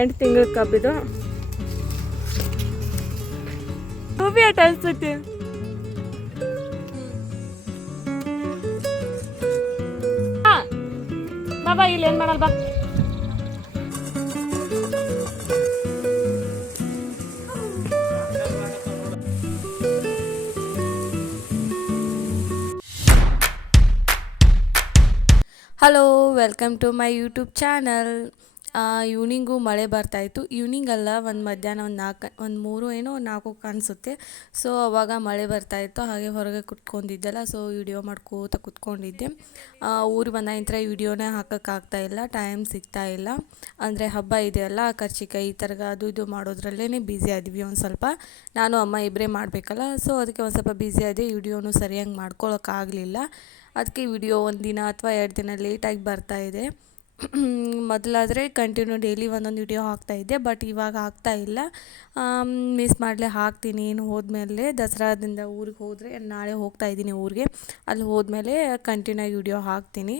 8 ತಿಂಗಳ ಕಬ್ಬಿದು ರೂಬಿ ಆಟ ಅನ್ಸುತ್ತೆ. ಬಾ ಇಲ್ಲಿ ಏನು ಮಾಡಲ್ಲ ಬಾ. Hello, welcome to my YouTube channel. Evening ಮಳೆ ಬರ್ತಾಯಿತ್ತು. ಈವ್ನಿಂಗ್ ಅಲ್ಲ, ಒಂದು ಮಧ್ಯಾಹ್ನ ಒಂದು 3 4 ಕಾಣಿಸುತ್ತೆ. ಸೊ ಅವಾಗ ಮಳೆ ಬರ್ತಾಯಿತ್ತು. ಹಾಗೆ ಹೊರಗೆ ಕುತ್ಕೊಂಡಿದ್ದೆಲ್ಲ, ಸೊ ವಿಡಿಯೋ ಮಾಡ್ಕೋತ ಕುತ್ಕೊಂಡಿದ್ದೆ. ಊರಿಗೆ ಬಂದ ನಂತರ ವಿಡಿಯೋನೇ ಹಾಕೋಕ್ಕಾಗ್ತಾಯಿಲ್ಲ, ಟೈಮ್ ಸಿಗ್ತಾಯಿಲ್ಲ. ಅಂದರೆ ಹಬ್ಬ ಇದೆಯಲ್ಲ, ಕರ್ಚಿಕಾಯಿ ಈ ಥರ ಅದು ಇದು ಮಾಡೋದ್ರಲ್ಲೇ ಬ್ಯುಸಿ ಆದ್ವಿ ಒಂದು ಸ್ವಲ್ಪ. ನಾನು ಅಮ್ಮ ಇಬ್ಬರೇ ಮಾಡಬೇಕಲ್ಲ, ಸೊ ಅದಕ್ಕೆ ಒಂದು ಸ್ವಲ್ಪ ಬ್ಯುಸಿ ಆದೆ. ವಿಡಿಯೋನು ಸರಿಯಾಗಿ ಮಾಡ್ಕೊಳ್ಳೋಕ್ಕಾಗಲಿಲ್ಲ. ಅದಕ್ಕೆ ವಿಡಿಯೋ 1 ದಿನ ಅಥವಾ 2 ದಿನ ಲೇಟಾಗಿ ಬರ್ತಾಯಿದೆ. ಮೊದಲಾದರೆ ಕಂಟಿನ್ಯೂ ಡೈಲಿ ಒಂದೊಂದು ವಿಡಿಯೋ ಹಾಕ್ತಾಯಿದ್ದೆ, ಬಟ್ ಇವಾಗ ಹಾಕ್ತಾಯಿಲ್ಲ. ಮಿಸ್ ಮಾಡಲೇ ಹಾಕ್ತೀನಿ. ಇನ್ನು ಹೋದ್ಮೇಲೆ ದಸರಾದಿಂದ ಊರಿಗೆ ಹೋದರೆ, ನಾಳೆ ಹೋಗ್ತಾಯಿದ್ದೀನಿ ಊರಿಗೆ. ಅಲ್ಲಿ ಹೋದ್ಮೇಲೆ ಕಂಟಿನ್ಯೂ ಆಗಿ ವಿಡಿಯೋ ಹಾಕ್ತೀನಿ.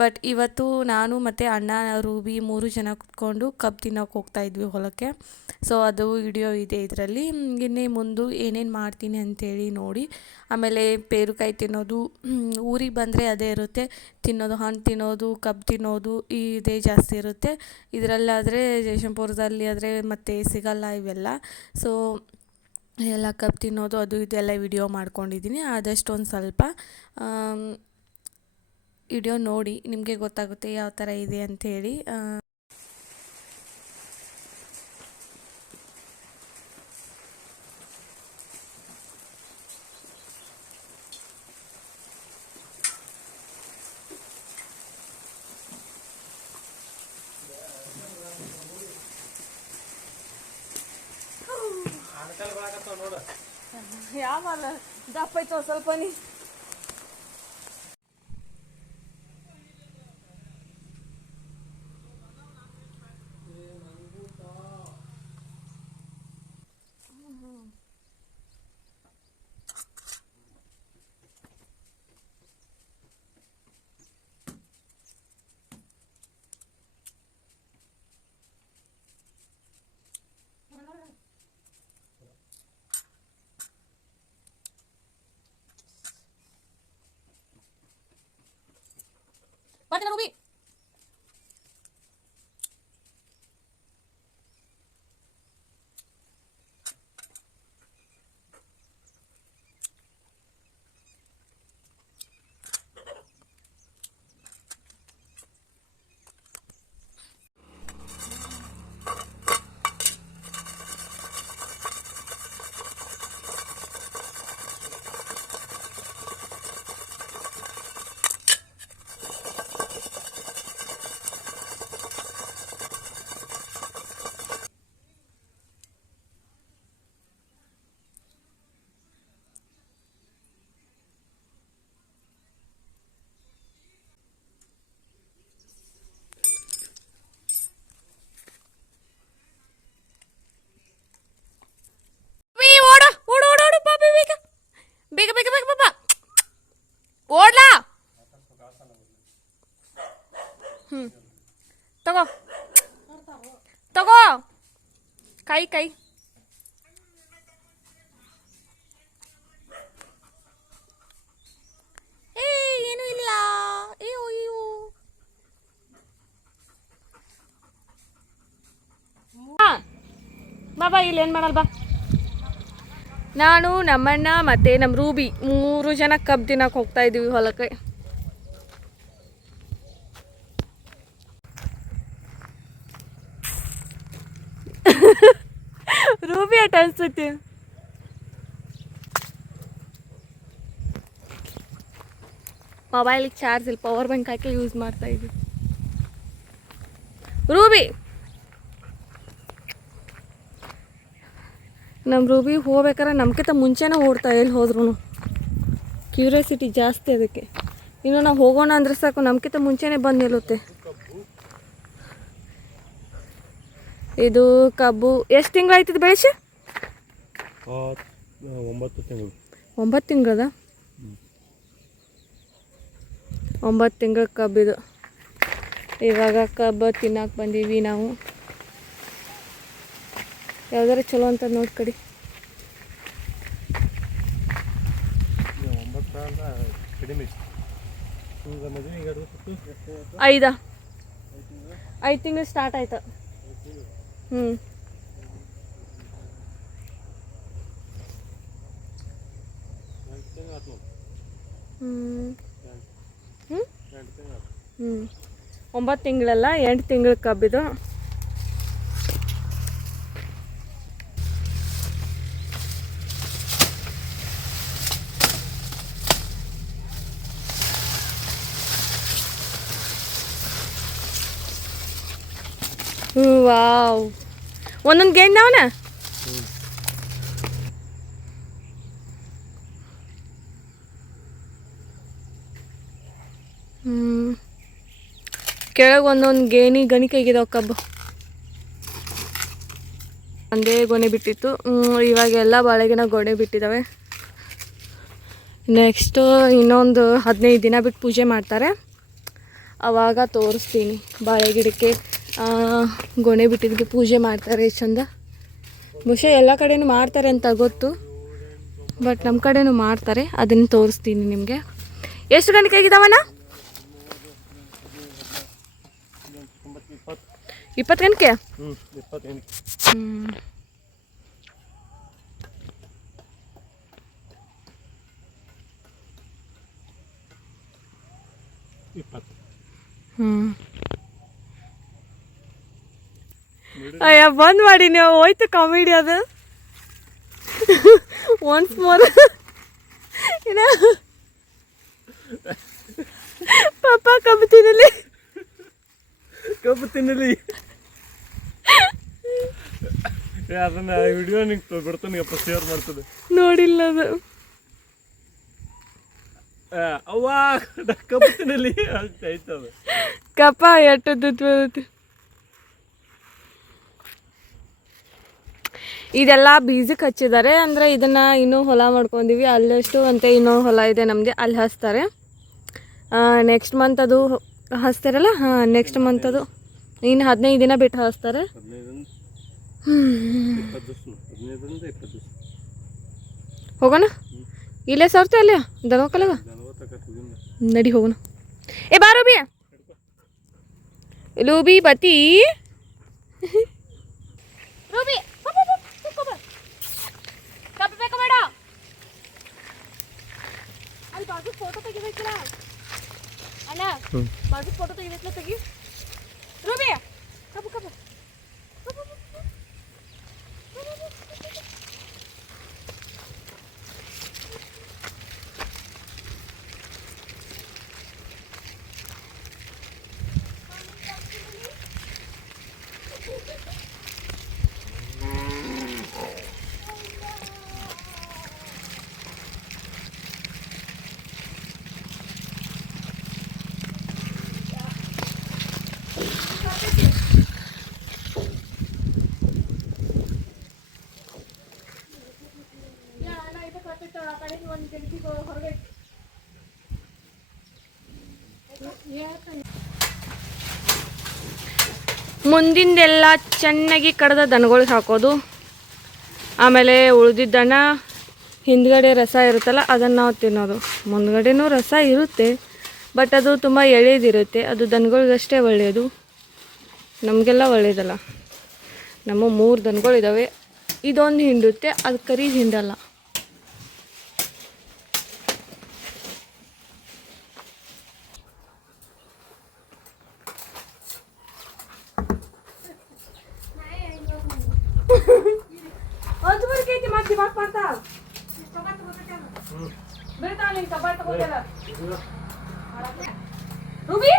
ಬಟ್ ಇವತ್ತು ನಾನು ಮತ್ತು ಅಣ್ಣ, ರೂಬಿ 3 ಜನ ಕುತ್ಕೊಂಡು ಕಬ್ಬು ತಿನ್ನೋಕೆ ಹೋಗ್ತಾಯಿದ್ವಿ ಹೊಲಕ್ಕೆ. ಸೊ ಅದು ವಿಡಿಯೋ ಇದೆ ಇದರಲ್ಲಿ. ಇನ್ನೇ ಮುಂದೆ ಏನೇನು ಮಾಡ್ತೀನಿ ಅಂಥೇಳಿ ನೋಡಿ. ಆಮೇಲೆ ಪೇರುಕಾಯಿ ತಿನ್ನೋದು, ಊರಿಗೆ ಬಂದರೆ ಅದೇ ಇರುತ್ತೆ, ತಿನ್ನೋದು, ಹಣ್ಣು ತಿನ್ನೋದು, ಕಬ್ಬು ತಿನ್ನೋದು, ಇದೇ ಜಾಸ್ತಿ ಇರುತ್ತೆ. ಇದರಲ್ಲಾದರೆ ಜಯಶಂಪುರದಲ್ಲಿ ಆದರೆ ಮತ್ತೆ ಸಿಗಲ್ಲ ಇವೆಲ್ಲ. ಸೊ ಎಲ್ಲ ಕಬ್ಬು ತಿನ್ನೋದು ಅದು ಇದೆಲ್ಲ ವಿಡಿಯೋ ಮಾಡ್ಕೊಂಡಿದ್ದೀನಿ. ಆದಷ್ಟು ಒಂದು ಸ್ವಲ್ಪ ವಿಡಿಯೋ ನೋಡಿ, ನಿಮಗೆ ಗೊತ್ತಾಗುತ್ತೆ ಯಾವ ಥರ ಇದೆ ಅಂಥೇಳಿ. ಯಾವಲ್ಲ ದಪ್ಪ ಐತೋ ಸ್ವಲ್ಪ ನೀ. ರೂಬಿ ಬೇಗ ಬೇಗ ಬೇಗ ಪಾಪ ಓಡ್ಲಾ. ತಗೋ ತಗೋ ಕೈ ಕೈ. ಏನು ಇಲ್ಲ. ಬಾಬಾ ಇಲ್ಲಿ ಏನು ಮಾಡಲ್ಲ ಬಾ. ನಾನು, ನಮ್ಮಣ್ಣ ಮತ್ತು ನಮ್ಮ ರೂಬಿ 3 ಜನ ಕಬ್ಬು ತಿನ್ನಕ್ಕೆ ಹೋಗ್ತಾಯಿದ್ದೀವಿ ಹೊಲಕ್ಕೆ. ರೂಬಿ ಆಟ ಅನ್ಸುತ್ತೆ. ಮೊಬೈಲಿಗೆ ಚಾರ್ಜ್ ಇಲ್ಲ, ಪವರ್ ಬ್ಯಾಂಕ್ ಹಾಕಿ ಯೂಸ್ ಮಾಡ್ತಾಯಿದ್ವಿ. ರೂಬಿ ನಮ್ಮ ರೂಬಿ ಹೋಗ್ಬೇಕಾರೆ ನಮ್ಗಿಂತ ಮುಂಚೆನೇ ಓಡ್ತಾ, ಎಲ್ಲಿ ಹೋದ್ರೂ ಕ್ಯೂರಿಯಾಸಿಟಿ ಜಾಸ್ತಿ ಅದಕ್ಕೆ. ಇನ್ನು ನಾವು ಹೋಗೋಣ ಅಂದರೆ ಸಾಕು, ನಮ್ಗಿಂತ ಮುಂಚೆನೇ ಬಂದು ನಿಲ್ಲುತ್ತೆ. ಇದು ಕಬ್ಬು ಎಷ್ಟು ತಿಂಗಳಾಯ್ತದ ಬೆಳೆಸಿ? 9 ತಿಂಗಳು. 9 ತಿಂಗಳದ? 9 ತಿಂಗಳ ಕಬ್ಬಿದು. ಇವಾಗ ಕಬ್ಬು ತಿನ್ನಕ್ಕೆ ಬಂದೀವಿ ನಾವು. ಯಾವ್ದಾರು ಚಲೋ ಅಂತ ನೋಡಿ ಕಡಿ. 5 ತಿಂಗಳು ಸ್ಟಾರ್ಟ್ ಆಯ್ತು. ಹ್ಞೂ ಹ್ಞೂ 9 ತಿಂಗಳಲ್ಲ, 8 ತಿಂಗಳ ಕಬ್ಬಿದು. ವಾವ್, ಒಂದೊಂದು ಗೇಣವನ ಕೆಳಗೆ ಒಂದೊಂದು ಗಣಿಕೆಗಿದಾವೆ ಕಬ್ಬು. ಒಂದೇ ಗೊನೆ ಬಿಟ್ಟಿತ್ತು, ಇವಾಗೆಲ್ಲ ಬಾಳೆಗಿನ ಗೊನೆ ಬಿಟ್ಟಿದ್ದಾವೆ. ನೆಕ್ಸ್ಟು ಇನ್ನೊಂದು 15 ದಿನ ಬಿಟ್ಟು ಪೂಜೆ ಮಾಡ್ತಾರೆ, ಆವಾಗ ತೋರಿಸ್ತೀನಿ. ಬಾಳೆ ಗಿಡಕ್ಕೆ ಗೊನೆ ಬಿಟ್ಟಿದ್ದಕ್ಕೆ ಪೂಜೆ ಮಾಡ್ತಾರೆ ಚಂದ. ಬಹುಶಃ ಎಲ್ಲ ಕಡೆನೂ ಮಾಡ್ತಾರೆ ಅಂತ ಗೊತ್ತು, ಬಟ್ ನಮ್ಮ ಕಡೆನೂ ಮಾಡ್ತಾರೆ, ಅದನ್ನು ತೋರಿಸ್ತೀನಿ ನಿಮಗೆ. ಎಷ್ಟು ಗಂಟೆಗೆ ಆಗಿದಾವಣ್ಣ? 20 ಗಂಟೆಗೆ. 20 ಅಯ್ಯ ಬಂದ್ ಮಾಡಿ ನೀವು, ಹೋಯ್ತು ಕಾಮಿಡಿ ಅದು. ಒನ್ಸ್ ಮೋರ್ ಪಾಪ ಕಬ್ಬು ತಿನ್ನಲಿ ಅದನ್ನ ವಿಡಿಯೋ ನಿಂಗೆ ಬಿಡ್ತಾನೆ, ಶೇರ್ ಮಾಡ್ತದೆ. ನೋಡಿಲ್ಲ ಅದು. ಅವ್ವ ಕಬ್ಬು ತಿನ್ನಲಿ ಆಯ್ತದ. ಕಪ್ಪ ಎಟ್ಟದ್ದು ಇದೆಲ್ಲ ಬೀಜಕ್ಕೆ ಹಚ್ಚಿದ್ದಾರೆ. ಅಂದರೆ ಇದನ್ನು ಇನ್ನೂ ಹೊಲ ಮಾಡ್ಕೊಂಡಿವಿ, ಅಲ್ಲಷ್ಟು ಅಂತ ಇನ್ನೂ ಹೊಲ ಇದೆ ನಮಗೆ, ಅಲ್ಲಿ ಹಚ್ತಾರೆ. ನೆಕ್ಸ್ಟ್ ಮಂತ್ ಅದು ಹಚ್ತಾರಲ್ಲ, ನೆಕ್ಸ್ಟ್ ಮಂತ್ ಅದು ಇನ್ನು 15 ದಿನ ಬಿಟ್ಟು ಹಚ್ತಾರೆ. ಹೋಗೋಣ, ಇಲ್ಲೇ ಸರ್ತ ಅಲ್ಲ ದನಕಲಾಗ ನಡಿ ಹೋಗೋಣ. ಏ ಬಾ ರೂಬಿ, ಲೂಬಿ ಬತ್ತಿ ರೂಬಿ ಬೇಡ, ಅಲ್ಲಿ ಬಾಜು ಫೋಟೋ ತೆಗಿಬೇಕಲ್ಲ ಅಣ್ಣ, ಬಾಜು ಫೋಟೋ ತೆಗಿಬೇಕಲ್ಲ, ತೆಗಿ ರೂಬಿ. ಕಬ್ಬು ಕಬ್ಬು ಮುಂದಿಂದೆಲ್ಲ ಚೆನ್ನಾಗಿ ಕಡ್ದ ದನಗಳಿಗೆ ಹಾಕೋದು. ಆಮೇಲೆ ಉಳಿದಿದ್ದನ್ನ ಹಿಂದ್ಗಡೆ ರಸ ಇರುತ್ತಲ್ಲ ಅದನ್ನು ನಾವು ತಿನ್ನೋದು. ಮುಂದ್ಗಡೆನೂ ರಸ ಇರುತ್ತೆ, ಬಟ್ ಅದು ತುಂಬ ಎಳೆದಿರುತ್ತೆ, ಅದು ದನಗಳಿಗಷ್ಟೇ ಒಳ್ಳೆಯದು, ನಮಗೆಲ್ಲ ಒಳ್ಳೆಯದಲ್ಲ. ನಮ್ಮ 3 ದನಗಳಿದ್ದಾವೆ, ಇದೊಂದು ಹಿಂಡುತ್ತೆ, ಅದು ಕರಿ ಹಿಂಡಲ್ಲ. ರೂಬಿ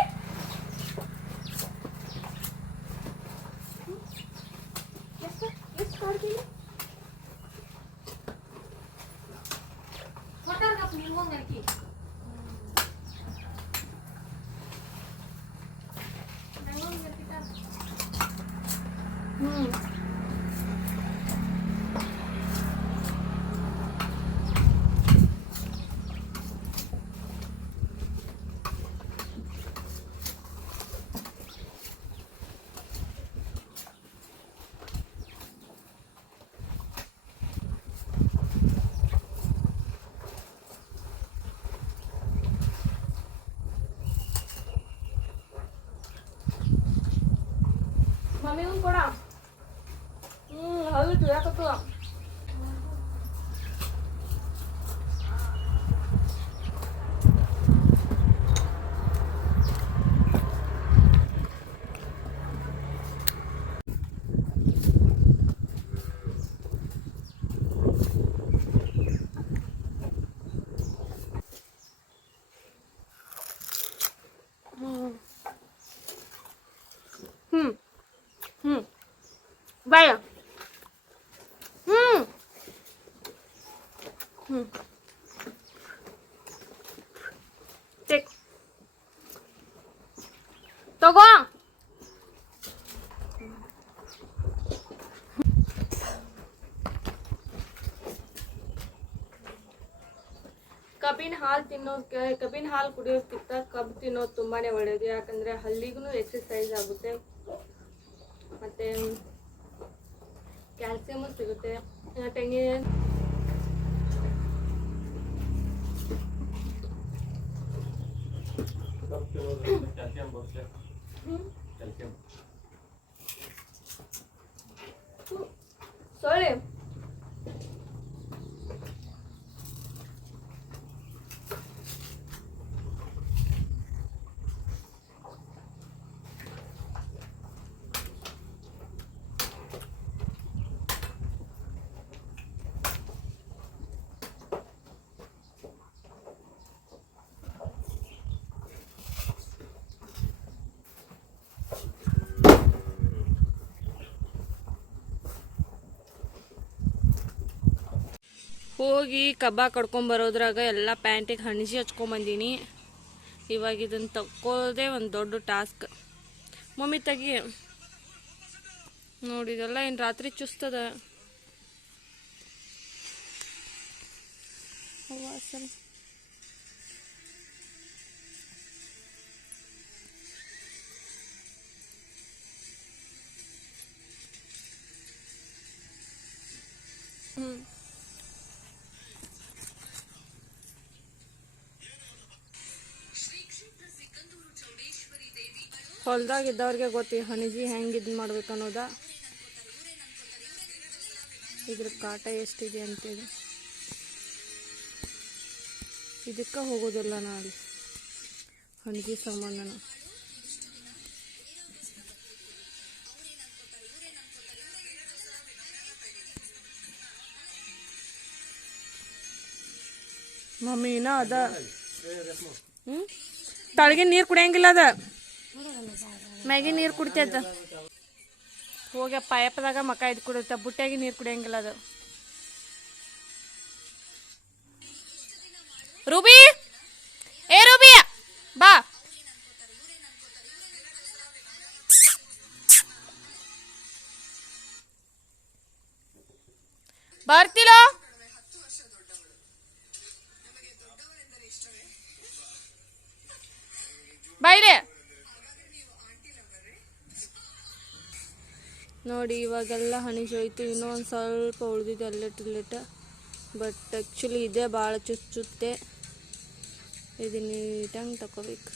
ಮಮ್ಮಿಗೂ ಕೊಡ. ಹಲ್ಲು ತುಳಿಯಾಕತ್ತವ. ಬಾಯ. ಟೇಕ್ ತಗೋ. ಕಬ್ಬಿನ ಹಾಲು ಕುಡಿಯೋಕ್ಕಿಂತ ಕಬ್ಬು ತಿನ್ನೋದು ತುಂಬಾನೇ ಒಳ್ಳೆಯದು. ಯಾಕಂದ್ರೆ ಹಲ್ಲಿಗೂ ಎಕ್ಸಸೈಸ್ ಆಗುತ್ತೆ, ಮತ್ತೆ ಕ್ಯಾಲ್ಸಿಯಮ್ ಸಿಗುತ್ತೆ. ತೆಂಗಿನ ಸೊಳ್ಳೆ ಹೋಗಿ ಕಬ್ಬ ಕಡ್ಕೊಂಬರೋದ್ರಾಗ ಎಲ್ಲ ಪ್ಯಾಂಟಿಗೆ ಹಣಿಸಿ ಹಚ್ಕೊಂಬಂದೀನಿ. ಇವಾಗ ಇದನ್ನು ತಕ್ಕೋದೇ ಒಂದು ದೊಡ್ಡ ಟಾಸ್ಕ್. ಮಮ್ಮಿ ತೆಗಿ ನೋಡಿ, ಇದೆಲ್ಲ ಏನು ರಾತ್ರಿ ಚುಸ್ತದ. ಹೊಲ್ದಾಗಿದ್ದವ್ರಿಗೆ ಗೊತ್ತಿ ಹಣಿಜಿ ಹೆಂಗೆ ಇದು ಮಾಡ್ಬೇಕು ಅನ್ನೋದ. ಇದ್ರ ಕಾಟ ಎಷ್ಟಿದೆ ಅಂತೇಳಿ ಇದಕ್ಕೆ ಹೋಗೋದಿಲ್ಲ ನಾನು ಹಣಿಜಿ ಸಂಬಂಧನ. ಮಮ್ಮಿ ಇನ್ನ ಅದ ತಳಗಿನ ನೀರು ಕುಡಿಯಂಗಿಲ್ಲ, ಅದ ಮ್ಯಾಗಿ ನೀರು ಕುಡಿತೈತ. ಹೋಗಿ ಪಾಯಪದಾಗ ಮಕ ಇದು ಕುಡಿತ, ಬುಟ್ಟಾಗಿ ನೀರು ಕುಡಿಯಂಗಿಲ್ಲ ಅದು. ರೂಬಿ, ಏ ರೂಬಿ ಬಾ. ಬರ್ತಿಲ್ಲ ಬಾಯ್ರೆ ನೋಡಿ. ಇವಾಗೆಲ್ಲ ಹಣಿಜೋಯ್ತು, ಇನ್ನೂ ಒಂದು ಸ್ವಲ್ಪ ಉಳಿದಿದೆ ಅಲ್ಲಿಟ್. ಬಟ್ ಆ್ಯಕ್ಚುಲಿ ಇದೇ ಭಾಳ ಚುಚ್ಚುತ್ತೆ. ಇದು ನೀಟಾಗಿ ತಗೋಬೇಕು.